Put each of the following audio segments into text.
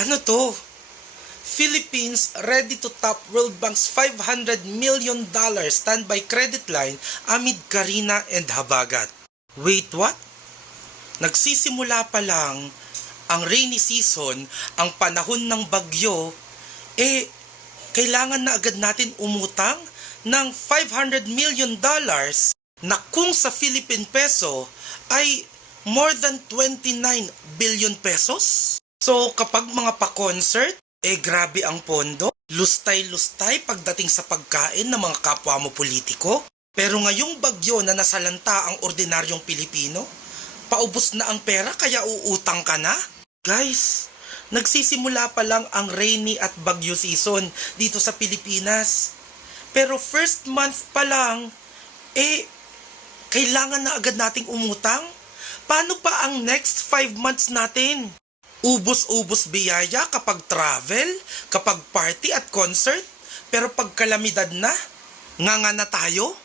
Ano to? Philippines ready to tap World Bank's $500 million standby credit line amid Karina and Habagat. Wait, what? Nagsisimula pa lang ang rainy season, ang panahon ng bagyo, kailangan na agad natin umutang ng $500 million na kung sa Philippine peso ay more than 29 billion pesos. So kapag mga pa-concert, grabe ang pondo. Lustay-lustay pagdating sa pagkain ng mga kapwa mo politiko. Pero ngayong bagyo na nasalanta ang ordinaryong Pilipino, paubos na ang pera kaya uutang ka na? Guys, nagsisimula pa lang ang rainy at bagyo season dito sa Pilipinas. Pero first month pa lang, kailangan na agad nating umutang? Paano pa ang next 5 months natin? Ubos-ubos biyaya kapag travel, kapag party at concert, pero pag kalamidad na, nga na tayo?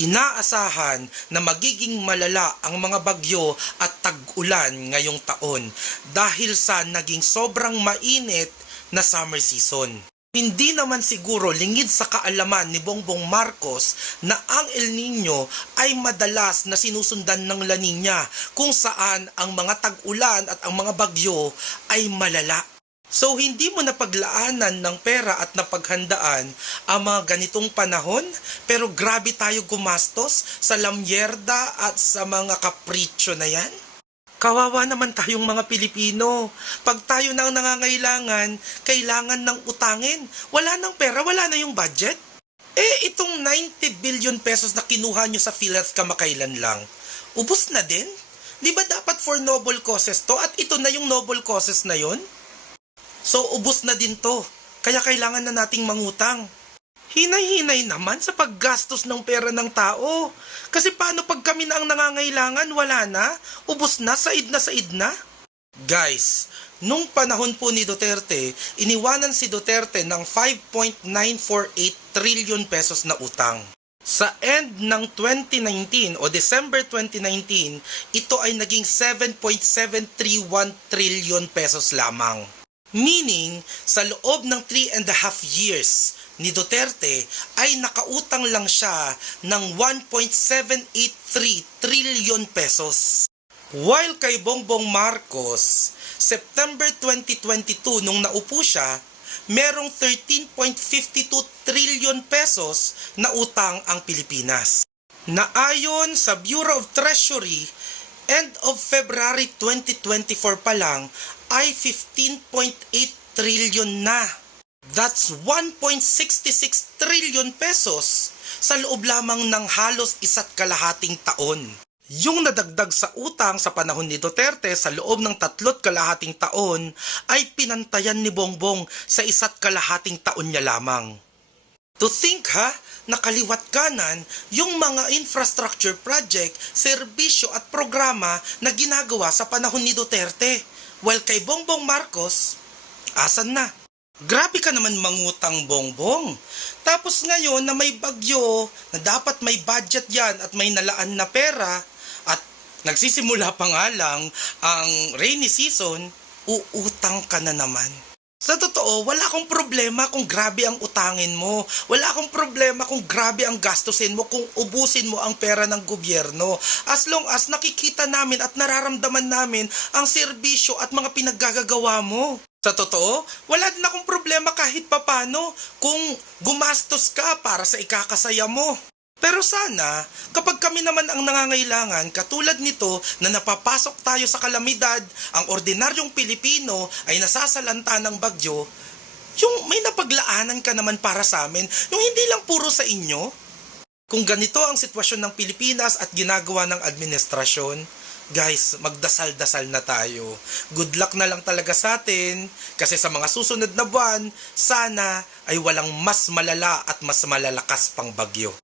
Inaasahan na magiging malala ang mga bagyo at tag-ulan ngayong taon dahil sa naging sobrang mainit na summer season. Hindi naman siguro lingid sa kaalaman ni Bongbong Marcos na ang El Nino ay madalas na sinusundan ng La Nina kung saan ang mga tag-ulan at ang mga bagyo ay malala. So hindi mo napaglaanan ng pera at napaghandaan ang mga ganitong panahon, pero grabe tayo gumastos sa lamyerda at sa mga kapritsyo na yan. Kawawa naman tayong mga Pilipino. Pag tayo nang nangangailangan, kailangan ng utangin. Wala nang pera, wala na yung budget. Itong 90 billion pesos na kinuha nyo sa PhilHealth kamakailan lang, ubos na din? Di ba dapat for noble causes to at ito na yung noble causes na yon? So ubos na din to, kaya kailangan na nating mangutang. Hinay-hinay naman sa paggastos ng pera ng tao. Kasi paano pag kami na ang nangangailangan, wala na? Ubos na, said na? Guys, nung panahon po ni Duterte, iniwanan si Duterte ng 5.948 trillion pesos na utang. Sa end ng 2019 o December 2019, ito ay naging 7.731 trillion pesos lamang. Meaning, sa loob ng 3.5 years ni Duterte ay nakautang lang siya ng 1.783 trillion pesos. While kay Bongbong Marcos, September 2022 nung naupo siya, merong 13.52 trillion pesos na utang ang Pilipinas. Na ayon sa Bureau of Treasury, end of February 2024 pa lang ay 15.8 trillion na. That's 1.66 trillion pesos sa loob lamang ng halos 1.5 taon. Yung nadagdag sa utang sa panahon ni Duterte sa loob ng 3.5 taon ay pinantayan ni Bongbong sa 1.5 taon niya lamang. To think na kaliwat kanan yung mga infrastructure project, serbisyo at programa na ginagawa sa panahon ni Duterte. While kay Bongbong Marcos, asan na? Grabe ka naman mangutang, Bongbong. Tapos ngayon na may bagyo, na dapat may budget yan at may nalaan na pera, at nagsisimula pa nga lang ang rainy season, uutang ka na naman. Sa totoo, wala akong problema kung grabe ang utangin mo. Wala akong problema kung grabe ang gastusin mo, kung ubusin mo ang pera ng gobyerno. As long as nakikita namin at nararamdaman namin ang serbisyo at mga pinaggagawa mo. Sa totoo, wala din akong problema kahit papano kung gumastos ka para sa ikakasaya mo. Pero sana, kapag kami naman ang nangangailangan, katulad nito na napapasok tayo sa kalamidad, ang ordinaryong Pilipino ay nasasalanta ng bagyo, yung may napaglaanan ka naman para sa amin, yung hindi lang puro sa inyo. Kung ganito ang sitwasyon ng Pilipinas at ginagawa ng administrasyon, guys, magdasal-dasal na tayo. Good luck na lang talaga sa atin kasi sa mga susunod na buwan, sana ay walang mas malala at mas malalakas pang bagyo.